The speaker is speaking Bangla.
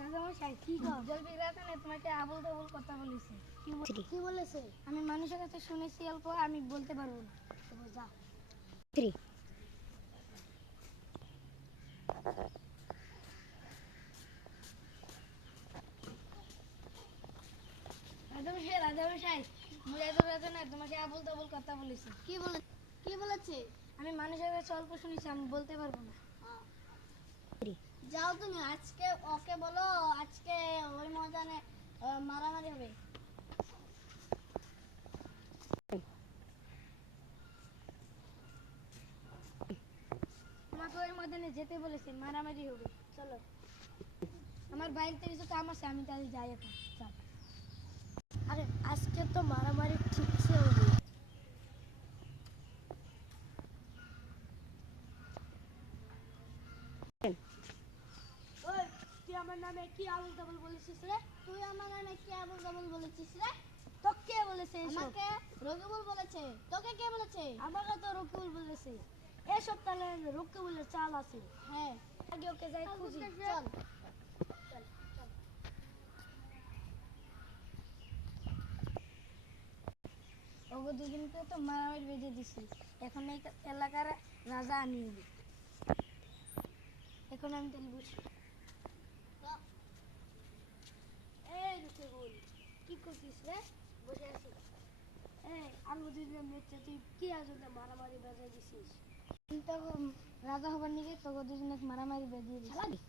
রাজামশাই কি গো জলবি রাজানে তোমাকে আবল তাবল কথা বলেছে কি বলেছে আমি মানুষের কাছে শুনেছি অল্প আমি বলতে পারবো না তবে যাও রাজামশাই মুরাদুর রাজানে তোমাকে আবল তাবল কথা বলেছে কি বলেছে আমি মানুষের কাছে অল্প শুনেছি আমি বলতে পারবো না যাও তুমি আজকে ওকে বলো আজকে ওই ময়দানে মারামারি হবে আমাকে ওই ময়দানে যেতে বলেছে মারামারি হবে চলো আমার বাড়িতে কিছু কাম আছে আমি তাহলে যাই এখন চল আরে আজকে তো মারামারি ঠিকছে হবে তুই আমার নামে কি আবল তাবল বলেছিস রে তুই আমার নামে কি আবল তাবল বলেছিস রে তোকে কে বলেছে আমাকে রকিবুল বলেছে তোকে কে বলেছে আমাকে তো রকিবুল বলেছে এসব তাহলে রকিবুলের চাল আছে হ্যাঁ আগে ওকে যাই খুঁজি চল ওগো দুজনকে তো মারামারি বেঁধে দিছি এখন এই এলাকার রাজা আনিয়ে এখন আমি তাহলে বসি এই রকিবুল কি করছিস রে বসে আছি আমি দুজন দেখছি তুই কি আজকে মারামারি বেঁধে দিছিস রাজা হবার নিকে তোকে দুজনে মারামারি বেঁধিয়ে দিছিস